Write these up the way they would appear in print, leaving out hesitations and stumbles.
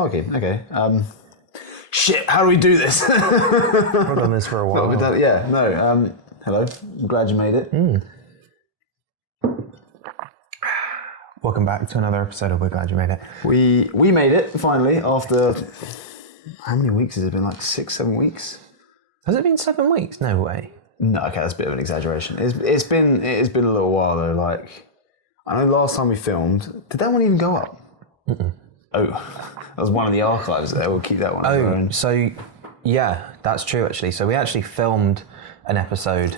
Okay. Shit, how do we do this? I've done this for a while. Hello. I'm glad you made it. Welcome back to another episode of We're Glad You Made It. We made it, finally, after... How many weeks has it been? Like 6, 7 weeks? Has it been 7 weeks? No way. No, okay, that's a bit of an exaggeration. It's been a little while, though. Like, I know last time we filmed... Did that one even go up? Mm-mm. Oh, that was one of the archives there. We'll keep that one. Oh, so yeah, that's true actually. So we actually filmed an episode.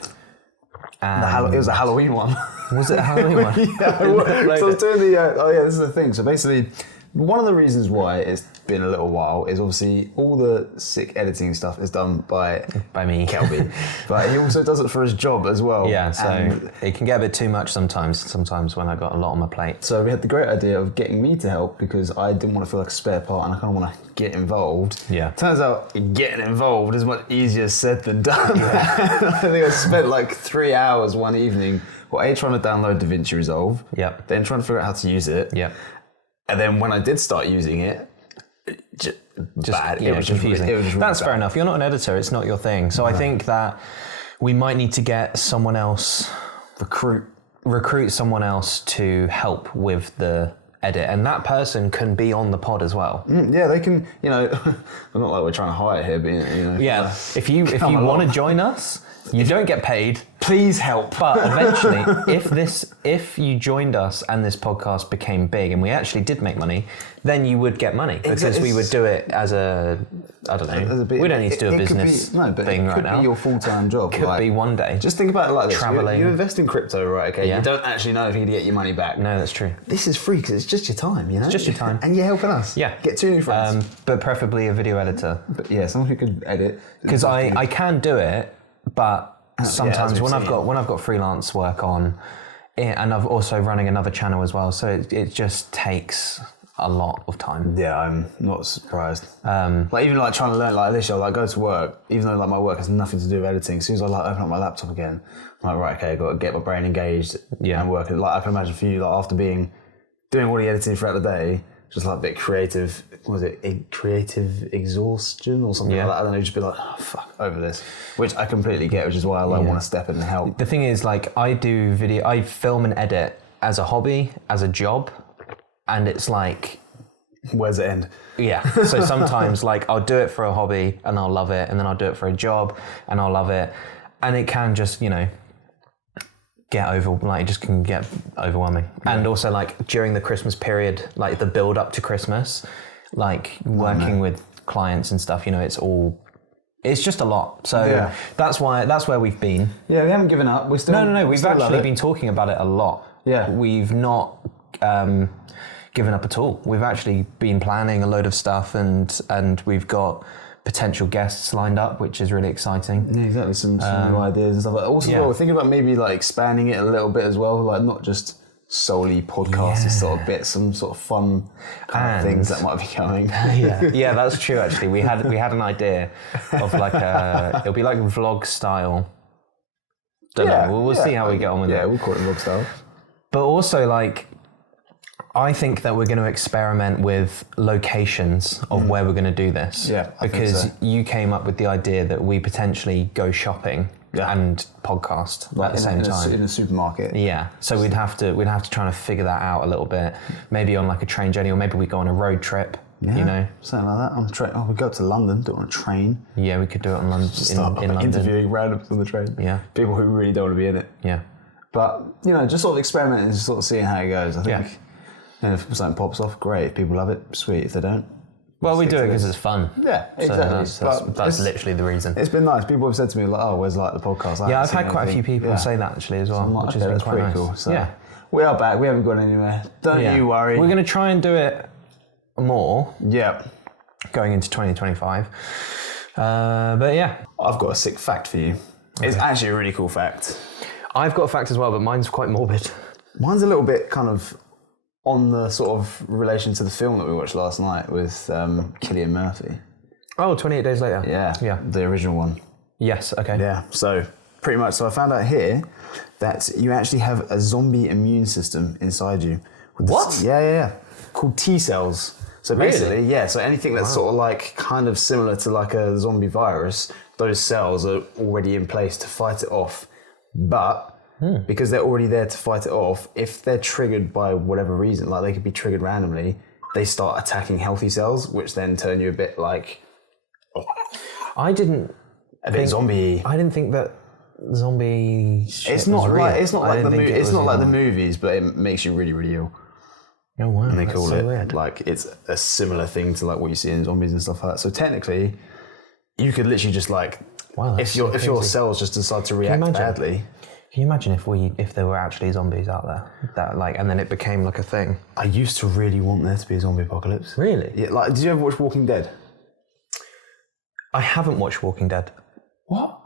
It was a Halloween one. Was it a Halloween one? Yeah. So I was doing this is the thing. So basically, one of the reasons why it's been a little while is obviously all the sick editing stuff is done by me, Kelby, but he also does it for his job as well. Yeah, so it can get a bit too much sometimes when I got a lot on my plate. So we had the great idea of getting me to help because I didn't want to feel like a spare part and I kind of want to get involved. Yeah. Turns out getting involved is much easier said than done. Yeah. I think I spent like 3 hours one evening, trying to download DaVinci Resolve. Yep. Then trying to figure out how to use it. Yep. And then when I did start using it, just bad. It was confusing. It was really That's bad. fair enough. You're not an editor. It's not your thing. So I think that we might need to get someone else, recruit someone else to help with the edit, and that person can be on the pod as well. Yeah, they can. Not like we're trying to hire here, but Yeah. If you want to join us, you don't get paid. Please help. But eventually, if you joined us and this podcast became big and we actually did make money, then you would get money because we would do it as I don't know. We don't need to do a business thing right now. It could be your full-time job. Could be one day. Just think about it like this. Traveling. You invest in crypto, right? Okay. Yeah. You don't actually know if you're going to get your money back. No, that's true. This is free because it's just your time, It's just your time. And you're helping us. Yeah. Get 2 new friends. But preferably a video editor. But yeah, someone who could edit. Because I can do it, but sometimes when I've got freelance work on, and I've also running another channel as well, so it just takes a lot of time. Yeah, I'm not surprised. Even trying to learn like this, I go to work, even though my work has nothing to do with editing. As soon as I open up my laptop again, I'm like, right, okay, I've got to get my brain engaged and work. I can imagine for you, after doing all the editing throughout the day, just like a bit creative. Was it creative exhaustion or something like that? I don't know, just be like, oh, fuck, over this. Which I completely get, which is why I want to step in and help. The thing is, I film and edit as a hobby, as a job, and it's like... Where's it end? Yeah. So sometimes I'll do it for a hobby and I'll love it, and then I'll do it for a job and I'll love it. And it can just, it just can get overwhelming. Yeah. And also during the Christmas period, the build up to Christmas, working with clients and stuff, it's just a lot. So that's where we've been. Yeah, we haven't given up. We still No. We've actually been talking about it a lot. Yeah. We've not given up at all. We've actually been planning a load of stuff and we've got potential guests lined up, which is really exciting. Yeah, exactly. Some new ideas and stuff. Also, we're thinking about maybe expanding it a little bit as well, not just solely podcasts, sort of bits, some sort of fun kind of things that might be coming. Yeah, that's true. Actually, we had an idea of it'll be vlog style. Don't know. We'll see how we get on with it. Yeah, we'll call it vlog style. But also I think that we're going to experiment with locations of where we're going to do this. Yeah, because you came up with the idea that we potentially go shopping and podcast at the same time in a supermarket. Yeah, so we'd have to try to figure that out a little bit. Maybe on a train journey, or maybe we go on a road trip. Yeah, something like that on a train. Oh, we go to London, do it on a train. Yeah, we could do it on London. In London, interviewing randoms on the train. Yeah, people who really don't want to be in it. Yeah, but just sort of experimenting and sort of seeing how it goes. I think. And if something pops off, great. If people love it, sweet. If they don't, well, we do it because it's fun. Yeah, exactly. So that's literally the reason. It's been nice. People have said to me, where's the podcast? I've had quite a few people say that actually as well, which has been quite nice. Cool. So we are back. We haven't gone anywhere. Don't you worry. We're going to try and do it more. Yeah. Going into 2025. But yeah. I've got a sick fact for you. Okay. It's actually a really cool fact. I've got a fact as well, but mine's quite morbid. Mine's a little bit kind of on the sort of relation to the film that we watched last night with Cillian Murphy. Oh, 28 Days Later. Yeah. The original one. Yes, okay. Yeah, so pretty much. So I found out here that you actually have a zombie immune system inside you. What? Yeah. Called T cells. So basically, so anything that's sort of like kind of similar to like a zombie virus, those cells are already in place to fight it off. But because they're already there to fight it off, if they're triggered by whatever reason, like they could be triggered randomly, they start attacking healthy cells, which then turn you a bit like... I didn't... A bit zombie. I didn't think that zombie shit It's not was real. like it's not like the it's not like the movies, but it makes you really, really ill. Oh wow! And they call so it weird. like it's a similar thing to like what you see in zombies and stuff like that. So technically, you could literally just like if your cells just decide to react badly. Can you imagine if there were actually zombies out there that like, and then it became like a thing? I used to really want there to be a zombie apocalypse. Really? Yeah. Like, did you ever watch Walking Dead? I haven't watched Walking Dead. What?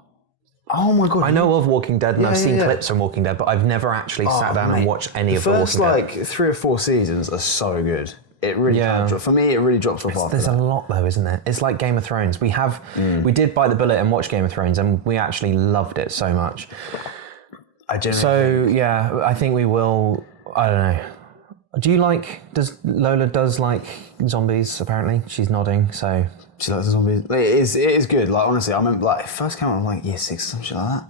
Oh my god! I know of Walking Dead and I've seen clips from Walking Dead, but I've never actually sat down and watched any of the Walking Dead. The first 3 or 4 seasons are so good. It really for me, it really drops off after There's a lot though, isn't there? It's like Game of Thrones. We did bite the bullet and watch Game of Thrones, and we actually loved it so much. I think we will. I don't know. Lola does like zombies? Apparently, she's nodding. So. She likes the zombies. It is good. Like honestly, I remember like it first came out in like year 6 or some shit like that.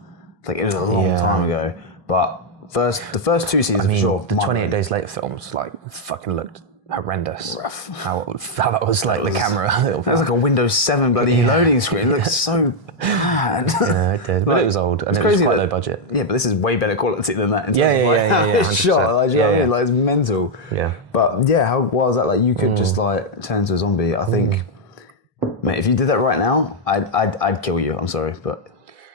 Like it was a long time ago. But the first 2 seasons for sure. The 28 Days Later films like fucking looked horrendous. Rough. How that was like the camera. It was like a Windows 7 bloody loading screen. It looked so bad. Yeah, it did. But it was old and it was quite low budget. Yeah, but this is way better quality than that. Yeah. It's shot. Like, you know what I mean? Like it's mental. Yeah. But yeah, how wild is that? Like you could just like turn into a zombie. I think. Mate, if you did that right now, I'd kill you. I'm sorry, but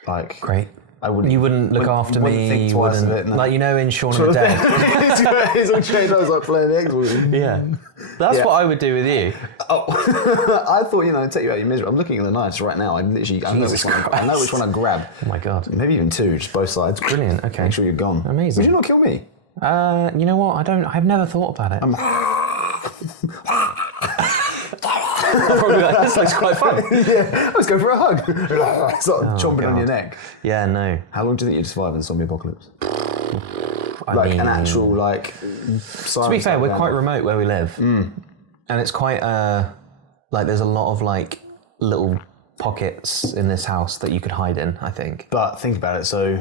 like, great. I wouldn't. You wouldn't look after me. Think twice of it. No. Like you know in Shaun of the Dead. He's on train. I was like playing Xbox. Yeah, that's what I would do with you. Oh, I thought take you out of your misery. I'm looking at the knives right now. I know which one I'd grab. Oh my god. Maybe even 2, just both sides. Brilliant. Okay. Make sure you're gone. Amazing. Would you not kill me? You know what? I've never thought about it. Probably like, this looks quite fun. Let's go for a hug. Sort of chomping on your neck. Yeah, no. How long do you think you'd survive in the zombie apocalypse? I mean, an actual like. To be fair, we're quite remote where we live, and it's quite like there's a lot of like little pockets in this house that you could hide in. I think. But think about it. So.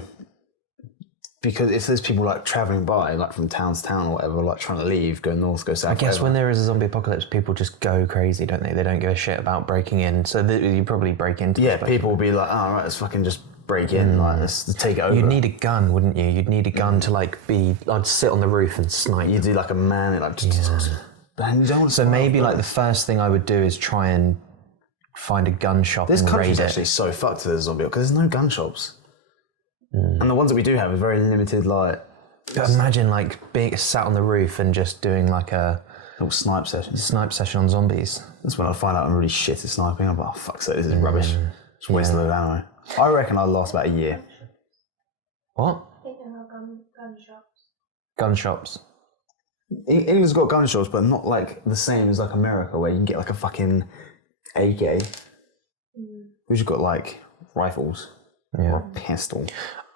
Because if there's people like travelling by, like from town to town or whatever, like trying to leave, go north, go south. I guess when there is a zombie apocalypse, people just go crazy, don't they? They don't give a shit about breaking in. So you probably break into. Yeah, people will be like, "Oh, right, let's fucking just break in, like let's take it over." You'd need a gun, wouldn't you? You'd need a gun to like be. I'd sit on the roof and snipe. You'd do like a man, like just. Man, you don't want to so maybe like the first thing I would do is try and find a gun shop and raid it. This country's actually so fucked if there's a zombie because there's no gun shops, and the ones that we do have are very limited, like. Imagine like being sat on the roof and just doing like a little snipe session on zombies. That's when I find out I'm really shit at sniping. I'm like, oh fuck's sake, this is rubbish. Just waste a load of ammo. I reckon I'd last about a year. What? Gun shops. Gun shops. England's got gun shops, but not like the same as like America, where you can get like a fucking AK. We've just got like rifles or a pistol.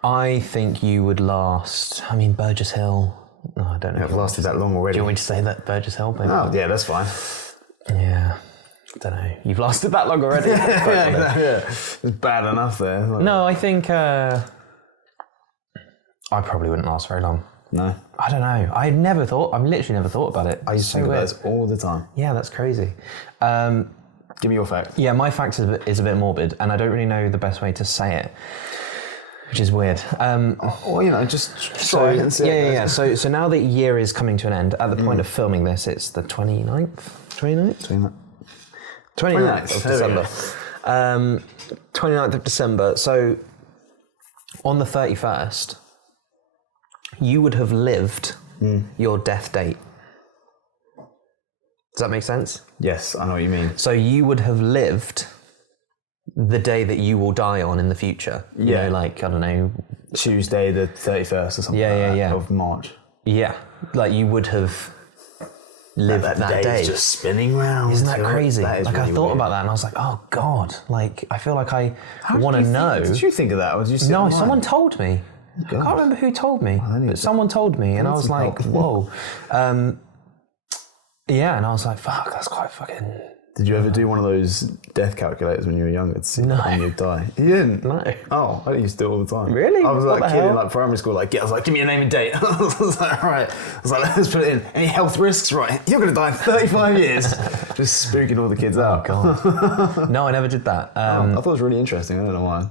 I think you would last. I mean, Burgess Hill. No, I don't know. I've lasted that long already. Do you want me to say that Burgess Hill? Maybe? Oh, yeah, that's fine. Yeah. I don't know. You've lasted that long already. yeah. It's bad enough there. Like, no, I think I probably wouldn't last very long. No. I don't know. I've literally never thought about it. I used to think about this all the time. Yeah, that's crazy. Give me your fact. Yeah, my fact is a bit morbid, and I don't really know the best way to say it. Which is weird. Well, just try and see. Yeah. So now the year is coming to an end. At the point of filming this, it's the 29th of December. 29th of December. So on the 31st, you would have lived your death date. Does that make sense? Yes, I know what you mean. So you would have lived the day that you will die on in the future. You know, like, I don't know. Tuesday the 31st or something of March. Yeah, like you would have lived that day. It's just spinning round. Isn't that crarisy? That like, really I thought weird. about that and I was like, oh God, like, I feel like I want to know. Did you think of that? Or did you see No, someone told me. God. I can't remember who told me, but someone told me and I was like, whoa. Yeah, and I was like, fuck, that's quite fucking... Did you ever do one of those death calculators when you were younger to see when you'd die? You didn't? No. Oh, I used to do it all the time. Really? I was What like the a kid in hell? like primary school, like, I was like, give me a name and date. I was like, all right. I was like, let's put it in. Any health risks? Right. You're going to die in 35 years. Just spooking all the kids out. God. No, I never did that. I thought it was really interesting. I don't know why.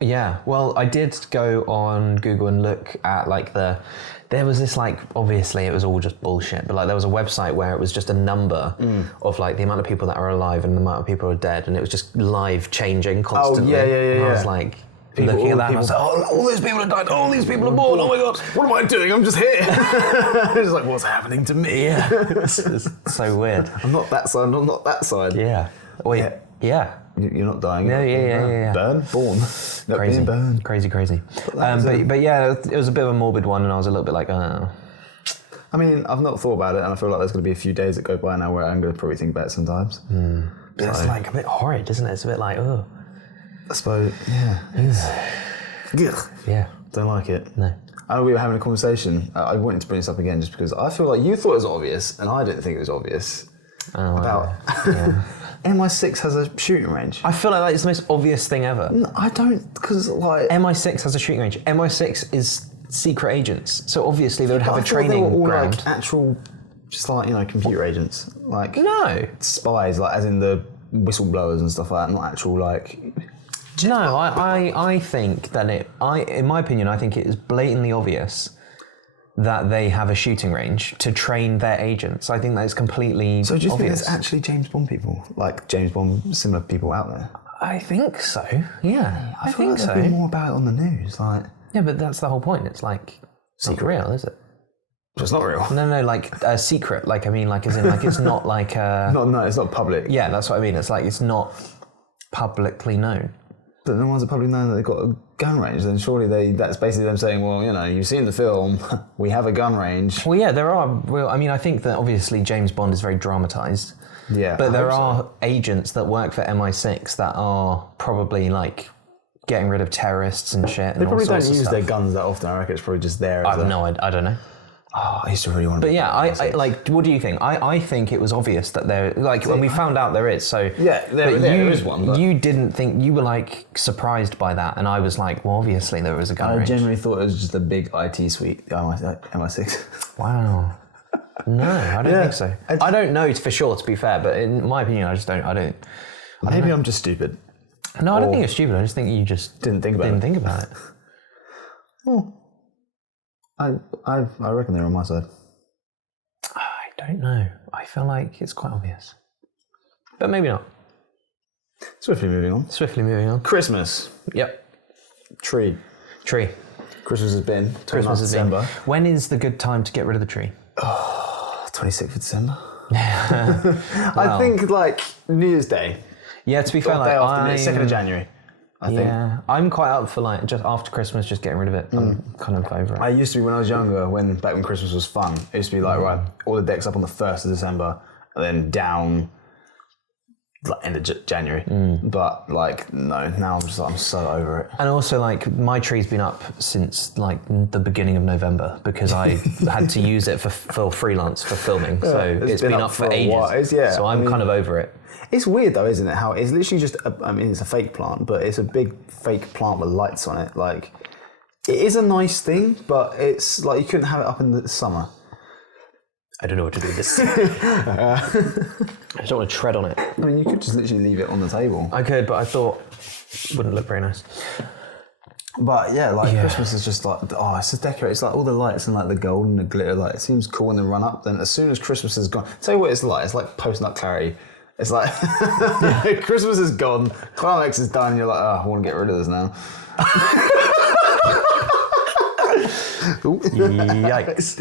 Yeah, well, I did go on Google and look at like there was this like, obviously it was all just bullshit, but like there was a website where it was just a number of like the amount of people that are alive and the amount of people who are dead, and it was just live changing constantly. yeah. And I was like, looking at that, and I was like, oh, all those people have died, all these people are born, oh my God, What am I doing? I'm just here. It's like, what's happening to me? yeah, it's so weird. I'm not that side, I'm not that side. Yeah, wait, yeah. You're not dying. Yeah. Burn? Born. Not Crazy, being burned. crazy. But yeah, it was a bit of a morbid one, and I was a little bit like, oh. I mean, I've not thought about it, and I feel like there's going to be a few days that go by now where I'm going to probably think about it sometimes. But it's like a bit horrid, isn't it? It's a bit like, oh. I suppose, yeah. Ugh. Yeah. Don't like it. No. I know we were having a conversation. I wanted to bring this up again just because I feel like you thought it was obvious, and I didn't think it was obvious. About MI6 has a shooting range. I feel like it's the most obvious thing ever. No, I don't, because like... MI6 has a shooting range. MI6 is secret agents, so obviously they would have I a thought training they were all ground. like actual, just like, computer agents. Like No. spies, like as in the whistleblowers and stuff like that, not actual like... No, I think that in my opinion, I think it is blatantly obvious that they have a shooting range to train their agents. I think that is completely So do you think obvious. there's actually James Bond people, like James Bond similar people out there? I think so. Yeah, I feel think like so. there'd be more about it on the news, like... Yeah, but that's the whole point. It's like it's not real, is it? It's not real. No, like a secret. Like I mean, like as in like it's not like No, it's not public. Yeah, that's what I mean. It's like it's not publicly known. But no one's probably known that they've got a gun range, then surely that's basically them saying, well, you've seen the film, we have a gun range. Well, yeah, there are real... I mean, I think that obviously James Bond is very dramatised. Yeah. But there are agents that work for MI6 that are probably like getting rid of terrorists and shit. They probably don't use their guns that often. I reckon it's probably just there. I don't know. Oh, I used to really want to... But yeah, I like, what do you think? I think it was obvious that there, like, when we found out there is, so... Yeah, there is one, but... You didn't think, you were like surprised by that, and I was like, well, obviously there was a gun range. I generally thought it was just a big IT suite, the MI6. Wow. No, I don't think so. I don't know for sure, to be fair, but in my opinion, I don't Maybe I'm just stupid. No, I don't think you're stupid. I just think you just Didn't think about it. Well, I reckon they're on my side. I don't know. I feel like it's quite obvious. But maybe not. Swiftly moving on. Christmas. Yep. Tree. Christmas has been. Christmas has December. been. When is the good time to get rid of the tree? 26th of December. I think like New Year's Day. Yeah, to be fair, like, 2nd of January. I think. I'm quite up for like just after Christmas, just getting rid of it. I'm kind of over it. I used to be when I was younger, back when Christmas was fun. It used to be like, right, all the decks up on the 1st of December and then down like end of January. But like, no, now I'm so over it. And also like my tree's been up since like the beginning of November because I had to use it for freelance for filming. So it's been up for ages. So I'm kind of over it. It's weird though, isn't it? How it's literally just, it's a fake plant, but it's a big fake plant with lights on it. Like, it is a nice thing, but it's like you couldn't have it up in the summer. I don't know what to do with this. I just don't want to tread on it. I mean, you could just literally leave it on the table. I could, but I thought it wouldn't look very nice. But yeah, Christmas is just like, it's just decorated. It's like all the lights and like the gold and the glitter. Like, it seems cool in the run up. Then as soon as Christmas is gone, tell you what it's like post-nut clarity. It's like, Christmas is gone, climax is done, and you're like, I want to get rid of this now. Yikes.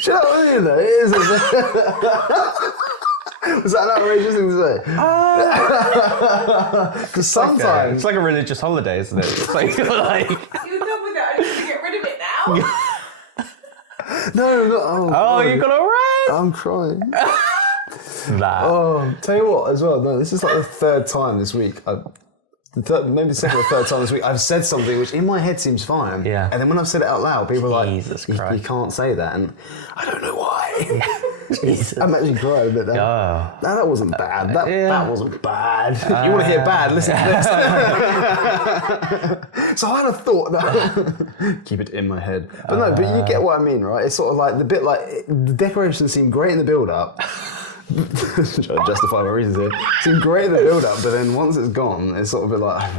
Shut up with you though, it is. Was that an outrageous thing to say? Because sometimes... It's like a religious holiday, isn't it? It's like... You're done with it, I need to get rid of it now. No, you got all right. I'm crying. That. Oh, tell you what, as well. No, this is like the third time this week. Maybe the second or third time this week. I've said something which in my head seems fine. Yeah. And then when I've said it out loud, people are like, Jesus Christ. you can't say that, and I don't know why. Jesus. I'm actually crying a bit now. Oh. No, that wasn't bad. That wasn't bad. You want to hear bad? Listen to this. So I had a thought. No. Keep it in my head. But no, but you get what I mean, right? It's sort of like the bit like the decorations seem great in the build-up. Trying to justify my reasons here. Seem great in the build-up, but then once it's gone, it's sort of a bit like,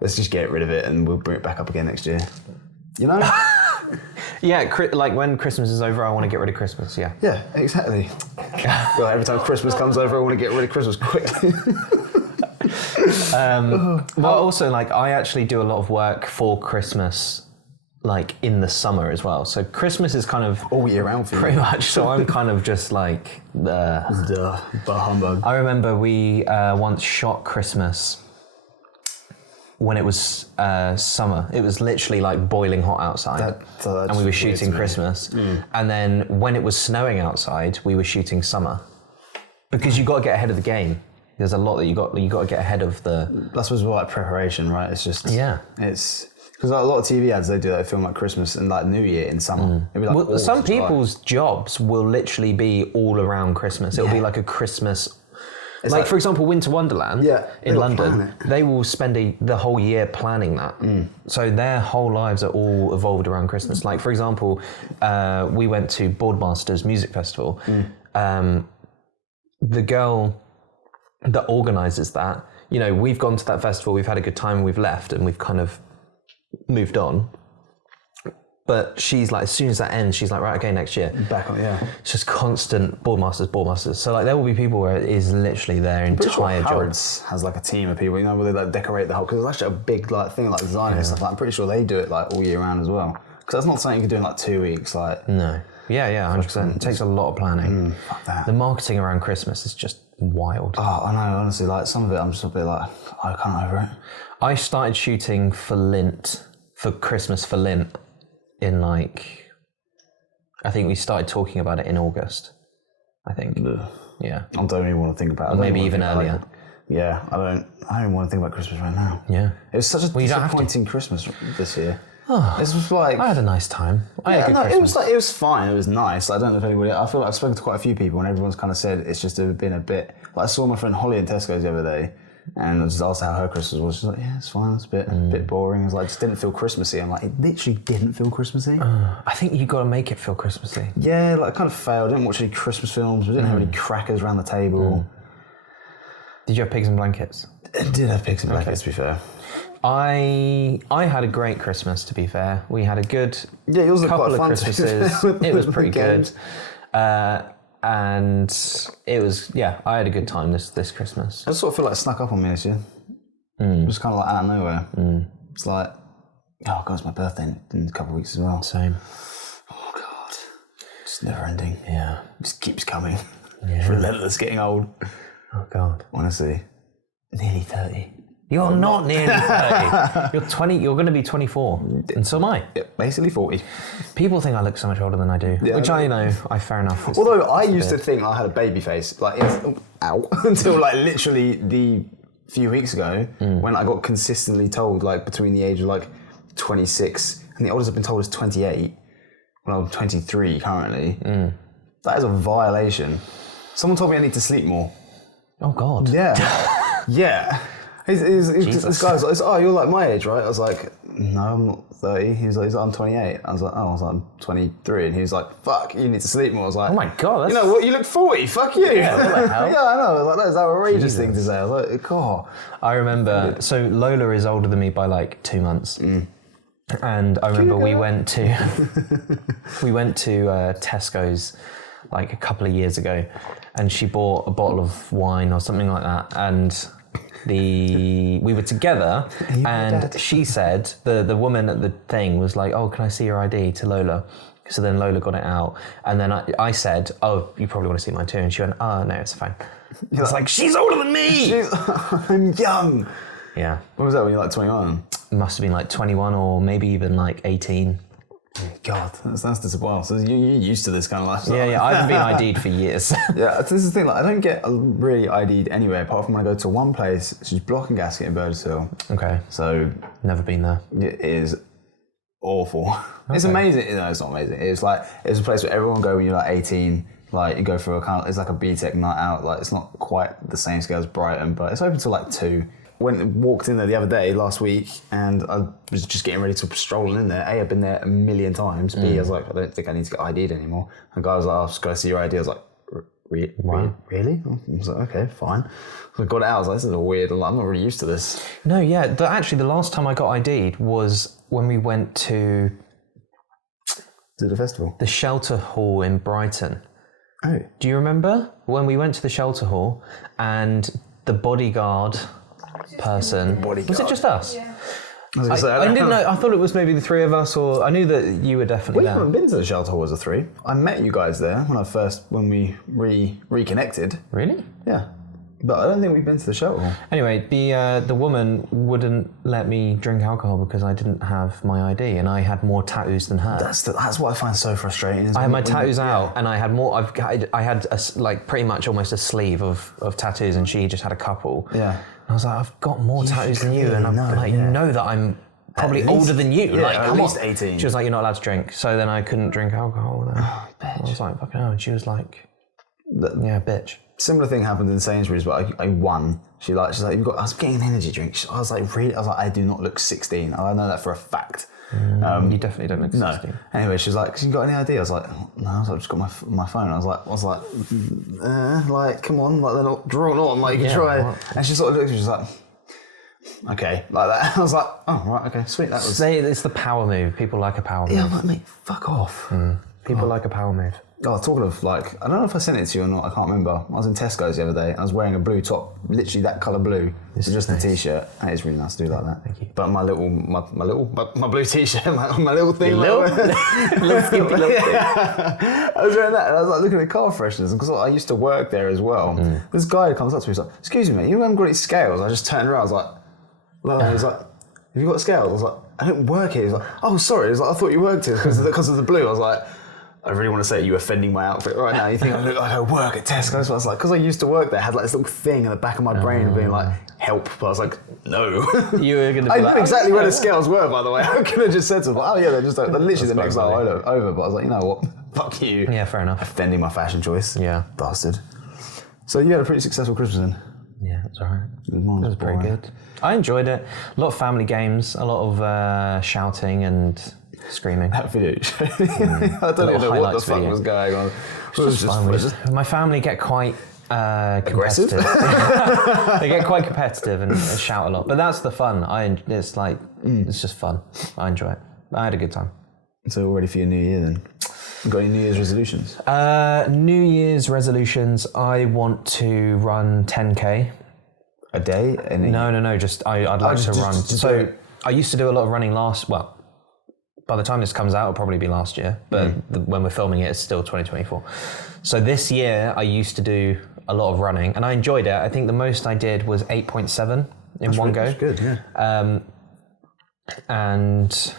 let's just get rid of it and we'll bring it back up again next year. You know? Yeah, like when Christmas is over, I want to get rid of Christmas, yeah. Yeah, exactly. Well, every time Christmas comes over, I want to get rid of Christmas quickly. But also, like, I actually do a lot of work for Christmas, like, in the summer as well. So Christmas is kind of... all year round for you. Pretty much. So I'm kind of just like... Bah humbug. I remember we once shot Christmas when it was summer. It was literally like boiling hot outside. And we were shooting Christmas. And then when it was snowing outside, we were shooting summer. Because you got to get ahead of the game. There's a lot that you got to get ahead of the... That's what's like preparation, right? It's just... Yeah. It's... Because like, a lot of TV ads, they do that film like Christmas and like New Year in summer. Maybe like well, some people's jobs will literally be all around Christmas. It'll be like a Christmas... Like, for example, Winter Wonderland in London, they will spend the whole year planning that. So their whole lives are all evolved around Christmas. Like, for example, we went to Boardmasters Music Festival. The girl that organises that, you know, we've gone to that festival, we've had a good time, we've left, and we've kind of moved on. But she's like, as soon as that ends, she's like, right, okay, next year. Back on, yeah. It's just constant Boardmasters. So like, there will be people where it is literally their entire job. Harrods has like a team of people, you know, where they like decorate the whole, because it's actually a big like thing like design and stuff. Like, I'm pretty sure they do it like all year round as well. Because that's not something you can do in like 2 weeks. Like no. Yeah, 100%. It takes a lot of planning. Fuck that. The marketing around Christmas is just wild. Oh, I know, honestly, like some of it, I'm just a bit like, I can't over it. I started shooting for Christmas for Lint in like, I think we started talking about it in August, I think. Ugh. Yeah. I don't even want to think about it. Maybe even earlier. Yeah, I don't even want to think about Christmas right now. Yeah. It was such a disappointing Christmas this year. Oh, this was like... I had a nice time. I had a good Christmas. It was fine, it was nice. I don't know if anybody... I feel like I've spoken to quite a few people and everyone's kind of said it's just been a bit... Like I saw my friend Holly in Tesco's the other day and I just asked how her Christmas was. She's like, yeah, it's fine, it's a bit boring. It was like, just didn't feel Christmassy. I'm like, it literally didn't feel Christmassy. I think you got to make it feel Christmassy. Yeah, like I kind of failed. I didn't watch any Christmas films. We didn't have any crackers around the table. Did you have pigs and blankets? I did have pigs and blankets, to be fair. I had a great Christmas, to be fair. We had a good quite couple of fun Christmases. It was pretty good. And it was, I had a good time this Christmas. I just sort of feel like it snuck up on me this year. It was kind of like out of nowhere. It's like, oh God, it's my birthday in a couple of weeks as well. Same. Oh God. It's never ending. Yeah. It just keeps coming. Yeah. It's relentless getting old. Oh God. Honestly. Nearly 30. You're not nearly 30. You're 20. You're going to be 24, and so am I. Yeah, basically 40. People think I look so much older than I do, which I know. Fair enough. Although I used to think I had a baby face, like until like literally the few weeks ago when I got consistently told like between the age of like 26 and the oldest I've been told is 28. When I'm 23 currently. That is a violation. Someone told me I need to sleep more. Oh God. Yeah. Yeah. This guy's like, oh, you're like my age, right? I was like, no, I'm not 30. He's like, I'm 28. I was like, I'm 23. And he was like, fuck, you need to sleep more. I was like, oh my God. You know what? You look 40. Fuck you. Yeah, what the hell? Yeah, I know. I was like, that's an outrageous thing to say. I was like, God. I remember, so Lola is older than me by like 2 months. And I remember we went to Tesco's like a couple of years ago and she bought a bottle of wine or something like that. And we were together and she said, the woman at the thing was like, oh, can I see your ID to Lola? So then Lola got it out and then I said, oh, you probably want to see mine too. And she went, oh, no, it's fine. I was like, she's older than me! I'm young. Yeah. When was that, when you were like 21? It must have been like 21 or maybe even like 18. God, that's disappointing. So you're used to this kind of lifestyle. Yeah, I haven't been ID'd for years. Yeah, this is the thing, like, I don't get really ID'd anywhere apart from when I go to one place, which is Block and Gasket in Burgess Hill. Okay. So... Never been there. It is awful. It's amazing. No, it's not amazing. It's a place where everyone go when you're like 18. Like you go for it's like a BTEC night out. Like it's not quite the same scale as Brighton, but it's open till like 2. Walked in there the other day, last week, and I was just getting ready to stroll in there. A, I've been there a million times. B, I was like, I don't think I need to get ID'd anymore. And the guy was like, I'll just go see your ID. I was like, really? I was like, okay, fine. So I got it out. I was like, this is a weird. I'm not really used to this. No, yeah. Actually, the last time I got ID'd was when we went to the festival, the Shelter Hall in Brighton. Oh, do you remember when we went to the Shelter Hall and the bodyguard person? Was it just us? Yeah. I didn't know. I thought it was maybe the 3 of us, or I knew that you were definitely We there. haven't been to the Shelter Hall as a 3. I met you guys there when we reconnected. Really? Yeah. But I don't think we've been to the Shelter Hall. Anyway, the woman wouldn't let me drink alcohol because I didn't have my ID and I had more tattoos than her. That's what I find so frustrating. I had my tattoos out and I had more. I had pretty much almost a sleeve of tattoos, and she just had a couple. Yeah. And I was like, I've got more tattoos than you, and I'm you know that I'm probably older than you. Yeah, like, at come least on. 18. She was like, you're not allowed to drink. So then I couldn't drink alcohol. Then. I was like, fucking hell. And she was like, yeah, bitch. Similar thing happened in Sainsbury's, but I won. She's like, I was getting an energy drink. I was like, really? I was like, I do not look 16. I know that for a fact. You definitely don't look 16. No. Anyway, she was like, you got any idea? I was like, no. I was like, I've just got my phone. I was like, come on, like they're not drawn on. Like you can try. What? And she sort of looked at me. She was like, okay, like that. I was like, oh right, okay, sweet. That was. It's the power move. People like a power move. Yeah, I'm like, mate, fuck off. People like a power move. Oh, talking of like, I don't know if I sent it to you or not, I can't remember. I was in Tesco's the other day and I was wearing a blue top, literally that colour blue. It's just a t-shirt. And it's really nice to do like that. Thank you. But my blue t-shirt, my little thing. Little skimpy little thing. I was wearing that and I was like looking at car fresheners because I used to work there as well. This guy comes up to me, he's like, excuse me, mate, you haven't got any scales? I just turned around, I was like, well, he was like, have you got scales? I was like, I don't work here. He was like, oh, sorry. He was like, I thought you worked here because of the blue. I was like, I really want to say you offending my outfit right now. You think I look like I work at Tesco? So I was like, because I used to work there, I had like this little thing in the back of my brain of being like, help. But I was like, no. You were going to be I like, knew exactly where the scales were, by the way. I could have just said to them, oh yeah, they're literally the next aisle over. But I was like, you know what? Fuck you. Yeah, fair enough. Offending my fashion choice. Yeah. Bastard. So you had a pretty successful Christmas then? Yeah, it's alright. It was pretty boring. good. I enjoyed it. A lot of family games, a lot of shouting and screaming. That video. I don't even know what the fuck was going on. It was Just fun. My family get quite aggressive. competitive. They get quite competitive and shout a lot. But that's the fun. It's just fun. I enjoy it. I had a good time. So all ready for your new year then? You got any New Year's resolutions? New Year's resolutions. I want to run 10k. A day? No. Just I'd like to run. So I used to do a lot of running by the time this comes out, it'll probably be last year. But when we're filming it, it's still 2024. So this year, I used to do a lot of running, and I enjoyed it. I think the most I did was 8.7 in one go. That's good, yeah. And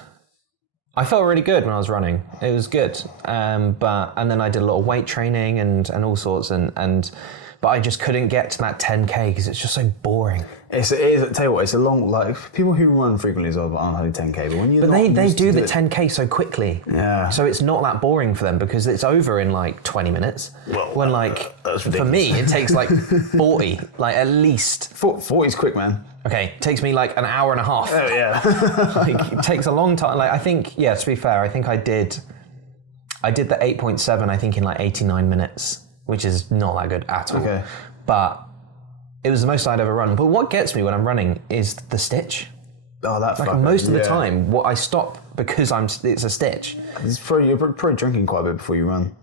I felt really good when I was running. It was good. And then I did a lot of weight training and all sorts, but I just couldn't get to that 10k because it's just so boring. It is. Tell you what, it's a long, like, having people who run frequently as well aren't having 10k, but when you're they do the 10k so quickly. Yeah. So it's not that boring for them because it's over in like 20 minutes. Well, when like, that's for me, it takes like 40, like at least. 40's quick, man. Okay, it takes me like an hour and a half. Oh, yeah. Like, it takes a long time. Like, I think, yeah, to be fair, I think I did the 8.7, I think in like 89 minutes, which is not that good at all. Okay. But it was the most I'd ever run. But what gets me when I'm running is the stitch. Oh, that Like most of the time, what I stop because it's a stitch. You're probably drinking quite a bit before you run.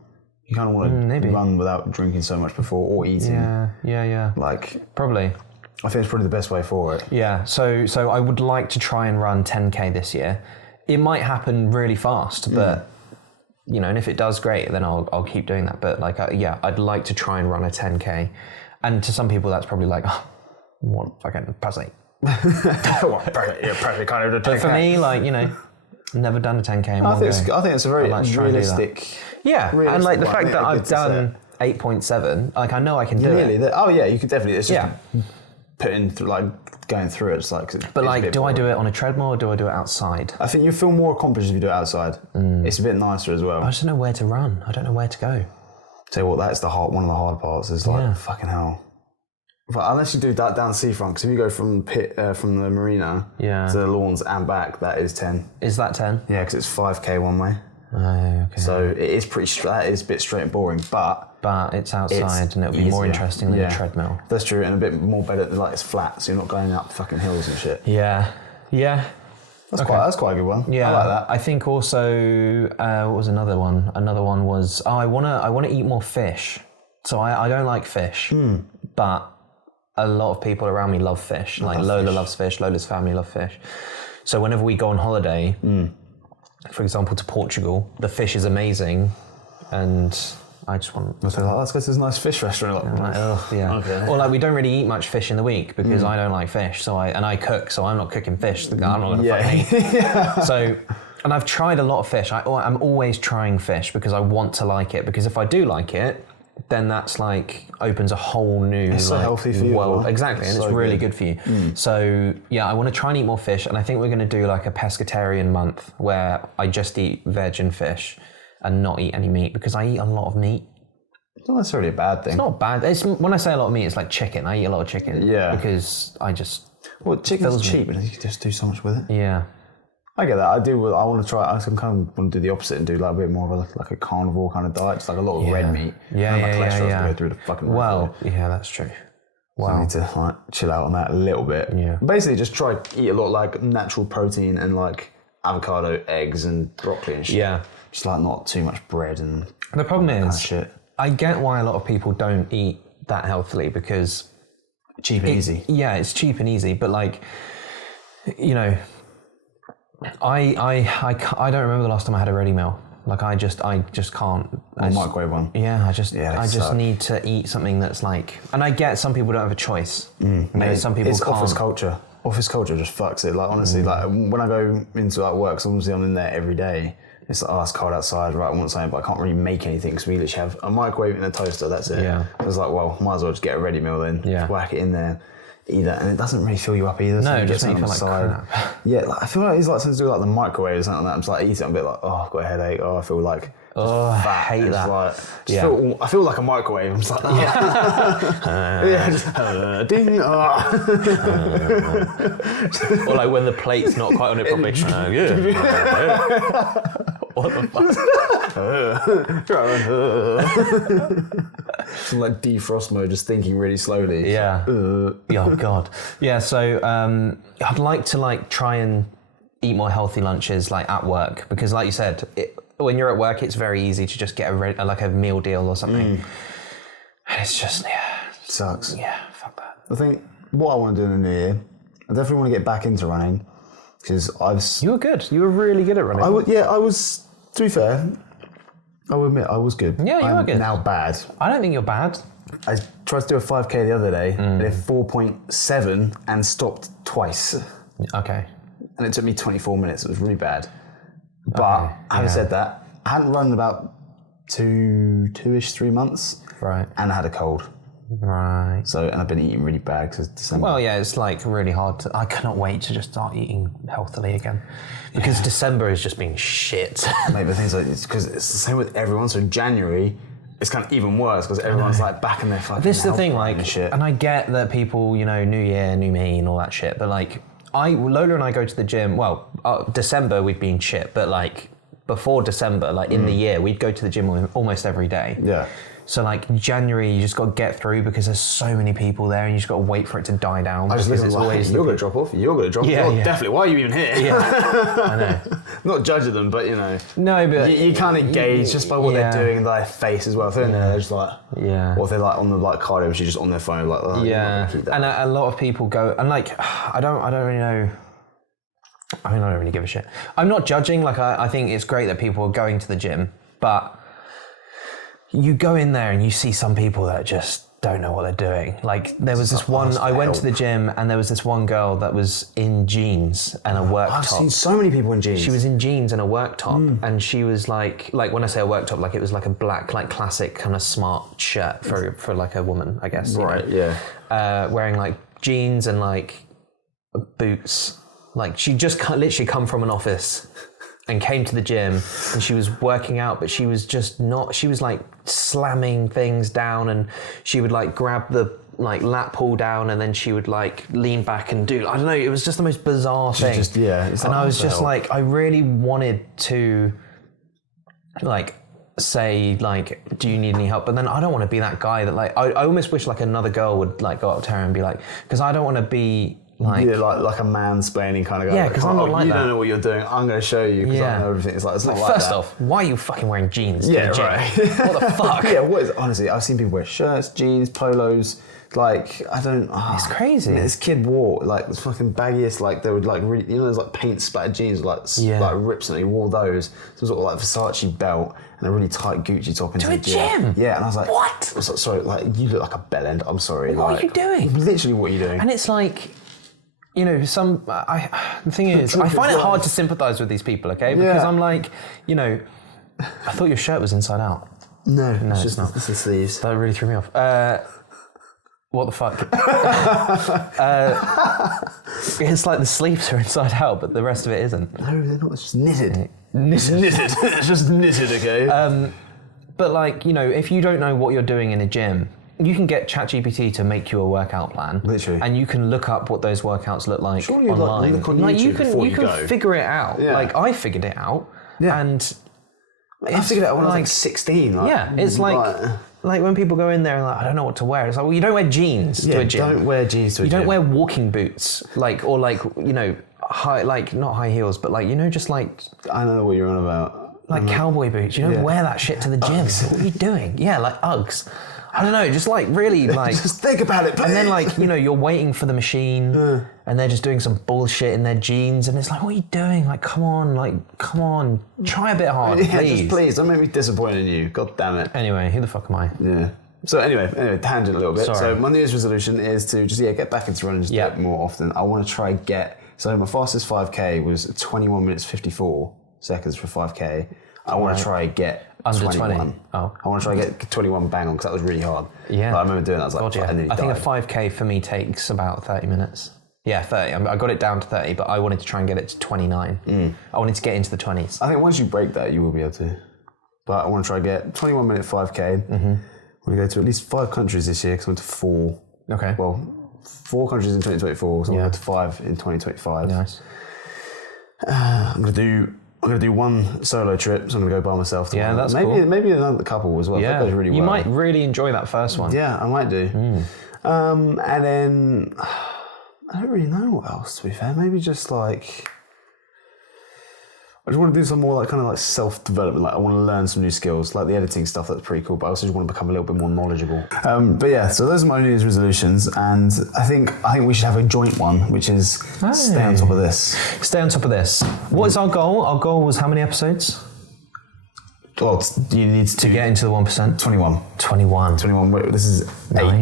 You kind of want to run without drinking so much before or eating. Yeah. Like, Probably. I think it's probably the best way for it. Yeah, so I would like to try and run 10k this year. It might happen really fast, but and if it does, great, then I'll keep doing that. But like, I'd like to try and run a 10k. And to some people, that's probably like, oh, what fucking pussy. Probably kind of. But for me, like, never done a 10k in one go. I think it's a very I'd like to try and do that. realistic. Yeah, and like the fact that I've good to done 8.7, like I know I can do it. You could definitely. It's just putting through, like going through it. It's like, but like, do I do it on a treadmill or do I do it outside? I think you feel more accomplished if you do it outside. It's a bit nicer as well. I just don't know where to run. I don't know where to go. Tell you what, that's one of the hard parts. Is like fucking hell. But unless you do that down the seafront, because if you go from from the marina to the lawns and back, that is 10. Is that 10? Yeah, because it's 5k one way. Oh, okay. So it is pretty. That is a bit straight and boring, but it's outside and it'll be more interesting than a treadmill. That's true, and a bit more better. Like it's flat, so you're not going up fucking hills and shit. Yeah. That's quite a good one. Yeah, I like that. I think also what was another one? Another one was I wanna eat more fish. So I don't like fish, but a lot of people around me love fish. Like Lola loves fish. Lola's family love fish. So whenever we go on holiday, for example, to Portugal, the fish is amazing, and I just want. Let's go to this nice fish restaurant. Okay. Or like we don't really eat much fish in the week because I don't like fish. So I cook, so I'm not cooking fish. I'm not going to fucking eat. So, and I've tried a lot of fish. I'm always trying fish because I want to like it. Because if I do like it, then that's like opens a whole new so healthy for you world. as well. Exactly, and So it's really good for you. So yeah, I want to try and eat more fish, and I think we're going to do like a pescatarian month where I just eat veg and fish and not eat any meat because I eat a lot of meat. It's not necessarily a bad thing. It's not bad. When I say a lot of meat, it's like chicken. I eat a lot of chicken. Yeah. Because I just... Well, chicken's cheap, but you can just do so much with it. Yeah. I get that. I want to try. I kind of want to do the opposite and do like a bit more of a carnivore kind of diet, just like a lot of red meat. Yeah, and my cholesterol's gonna go through the fucking roof. Well, yeah, that's true. So I need to like chill out on that a little bit. Yeah. Basically, just try eat a lot like natural protein and like avocado, eggs, and broccoli and shit. Yeah. Just like not too much bread and. The problem is, shit. I get why a lot of people don't eat that healthily because cheap and easy. Yeah, it's cheap and easy, but like, you know, I don't remember the last time I had a ready meal. Like I just can't. A microwave one. Yeah, I just need to eat something that's like. And I get some people don't have a choice. You know, some people it's can't. Office culture. Office culture just fucks it. Like honestly, like when I go into like work, so obviously I'm in there every day. It's like, it's cold outside, right? I want something, but I can't really make anything because we literally have a microwave and a toaster. That's it. Yeah. I was like, well, might as well just get a ready meal then. Yeah. Just whack it in there, eat that, and it doesn't really fill you up either. No, so it just makes you feel like crap. Yeah, like, I feel like it's like something to do with like the microwave or something like that. I'm just like eat it, I'm a bit like, oh, I've got a headache. Oh, I feel like. Oh, fat. I hate that. Like, I feel like a microwave. I'm just like, ding. Or like when the plate's not quite on it properly. What the fuck? Some like defrost mode, just thinking really slowly. Yeah. Oh god. Yeah. So I'd like to like try and eat more healthy lunches like at work because, like you said, when you're at work, it's very easy to just get a meal deal or something. And it's just sucks. Yeah. Fuck that. I think what I want to do in the new year, I definitely want to get back into running because You were good. You were really good at running. I was. To be fair, I will admit I was good. Yeah, you were good. Now bad. I don't think you're bad. I tried to do a 5k the other day. I did 4.7 and stopped twice. Okay. And it took me 24 minutes. It was really bad. But having said that, I hadn't run in about 3 months. Right. And I had a cold. Right. So, and I've been eating really bad because December. Well, yeah, it's like really hard I cannot wait to just start eating healthily again. Because December has just been shit. Mate, but things like, it's because it's the same with everyone. So in January, it's kind of even worse because everyone's like back in their fucking This is the thing, like, and shit. and I get that people, you know, new year, new me and all that shit, but like, Lola and I go to the gym, well, December we've been shit, but like, before December, like in the year, we'd go to the gym almost every day. Yeah. So like January, you just got to get through because there's so many people there, and you just got to wait for it to die down. I just because listen, it's like, always you're going to drop off. You're going to drop off. Yeah. Definitely. Why are you even here? Yeah, I know. Not judging them, but you know. No, but you can't engage just by what they're doing in their face as well. If they're in there, they're just like, or if they're like on the like cardio machine, just on their phone, like, oh, yeah. And a lot of people go, and like, I don't really know. I mean, I don't really give a shit. I'm not judging. Like, I think it's great that people are going to the gym, but you go in there and you see some people that just don't know what they're doing. Like, there was this one, I went to the gym and there was this one girl that was in jeans and a work top. I've seen so many people in jeans. She was in jeans and a work top, and she was like when I say a work top, like it was like a black, like classic kind of smart shirt for like a woman, I guess. Right, yeah. Wearing like jeans and like boots. Like she just literally come from an office and came to the gym, and she was working out, but she was just not. She was like slamming things down, and she would like grab the like lat pull down, and then she would like lean back and do. I don't know. It was just the most bizarre thing. Just, yeah. It's and like, I was just like, I really wanted to like say like, do you need any help? But then I don't want to be that guy that like. I almost wish like another girl would like go up to her and be like, because I don't want to be. Like a mansplaining kind of guy. Yeah, because I'm not like you that. don't know what you're doing. I'm going to show you because I know everything. It's like, it's not like first that. off, why are you fucking wearing jeans to the gym? Right. What the fuck? Yeah, what is honestly? I've seen people wear shirts, jeans, polos. Like I don't. It's crazy. This kid wore like the fucking baggiest. Like they would like really, those like paint splattered jeans, like rips, and he wore those. Some sort of like Versace belt and a really tight Gucci top into To a the gym. Yeah, and I was like, what? I was like, sorry, like you look like a bellend. I'm sorry. What like, are you doing? Literally, what are you doing? And it's like. You know, the thing is, I find it hard to sympathise with these people, okay? Because I'm like, you know, I thought your shirt was inside out. No, it's not. It's the sleeves. That really threw me off. What the fuck? It's like the sleeves are inside out, but the rest of it isn't. No, they're not. It's just knitted. Knitted. It's just knitted, okay? But like, you know, if you don't know what you're doing in a gym, you can get ChatGPT to make you a workout plan. Literally. And you can look up what those workouts look like online. Look on YouTube before you go. Figure it out. Yeah. Like I figured it out. Yeah. And I figured it out when I was like 16. Like, yeah, it's like when people go in there and like, I don't know what to wear. It's like, well, you don't wear jeans to a gym. Don't wear jeans to a gym. You don't wear walking boots, like, or like, you know, high, like not high heels, but like, you know, just like. I don't know what you're on about. Like cowboy boots. You don't wear that shit to the gym. What are you doing? Yeah, like Uggs. I don't know, just like really like... Just think about it, please. And then like, you know, you're waiting for the machine and they're just doing some bullshit in their jeans and it's like, what are you doing? Like, come on, try a bit hard, please. Just please, don't make me disappointed in you. God damn it. Anyway, who the fuck am I? Yeah. So anyway, tangent a little bit. Sorry. So my New Year's resolution is to just get back into running, just do it more often. I want to try so my fastest 5K was 21 minutes 54 seconds for 5K. I want to try get under 21. 20. Oh. I want to try get 21 bang on because that was really hard. Yeah. Like, I remember doing that. I was like, God, yeah. I think a 5K for me takes about 30 minutes. Yeah, 30. I got it down to 30, but I wanted to try and get it to 29. I wanted to get into the 20s. I think once you break that, you will be able to. But I want to try and get 21 minute 5K. I want to go to at least 5 countries this year because I went to 4. Okay. Well, 4 countries in 2024, so I'm going to 5 in 2025. Nice. I'm going to do one solo trip, so I'm going to go by myself. Yeah, that's maybe, cool. Maybe another couple as well. Yeah, that goes really well. You might really enjoy that first one. Yeah, I might do. And then I don't really know what else, to be fair. Maybe just like I just want to do some more like kind of like self-development. Like I want to learn some new skills, like the editing stuff. That's pretty cool. But I also just want to become a little bit more knowledgeable. But yeah, so those are my New Year's resolutions, and I think we should have a joint one, which is stay on top of this. Stay on top of this. What is our goal? Our goal was how many episodes? Well, you need to get into the 1%. 21. 21. Wait, this is 9?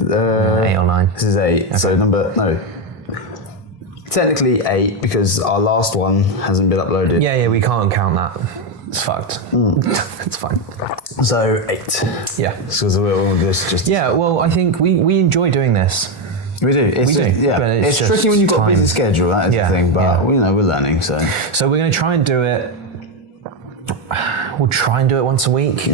8 or 9. This is 8. Okay. So technically 8 because our last one hasn't been uploaded. Yeah, we can't count that. It's fucked. It's fine. So 8. Yeah. Because we'll just. Yeah. Well, I think we enjoy doing this. We do. Yeah. But it's tricky when you've got a busy schedule. That is the thing. But we're learning. So we're going to try and do it. We'll try and do it once a week,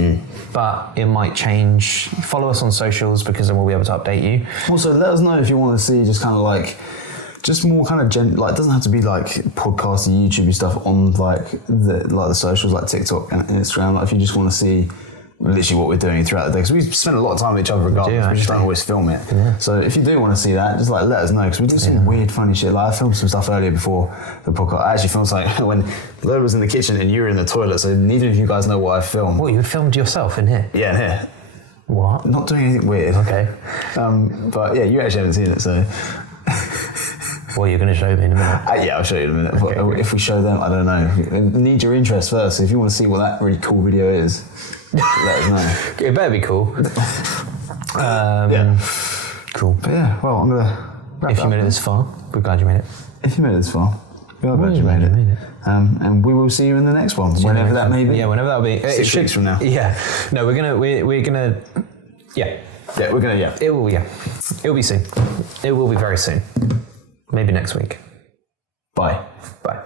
but it might change. Follow us on socials because then we'll be able to update you. Also, let us know if you want to see just kind of like, just more kind of like, it doesn't have to be like podcast, YouTube stuff on like the socials like TikTok and Instagram. Like if you just want to see literally what we're doing throughout the day, because we spend a lot of time with each other regardless. We just don't always film it. Yeah. So if you do want to see that, just like let us know, because we do some weird, funny shit. Like I filmed some stuff earlier before the podcast. I actually filmed something when Lola was in the kitchen and you were in the toilet. So neither of you guys know what I filmed. What, you filmed yourself in here? Yeah, in here. What? Not doing anything weird. Okay. But yeah, you actually haven't seen it, so. Well, you're going to show me in a minute. Yeah, I'll show you in a minute. Okay, if we show them, I don't know. I need your interest first. So if you want to see what that really cool video is, let us know. It better be cool. Yeah. Cool. But yeah, well, I'm going to wrap If you made it this far, we're glad you made it. If you made it this far, we are glad you made it. And we will see you in the next one, whenever that may be. Yeah, whenever that'll be. 6 weeks from now. Yeah. No, we're gonna. Yeah. Yeah, we're gonna. Yeah. It will. Yeah. It will be soon. It will be very soon. Maybe next week. Bye. Bye.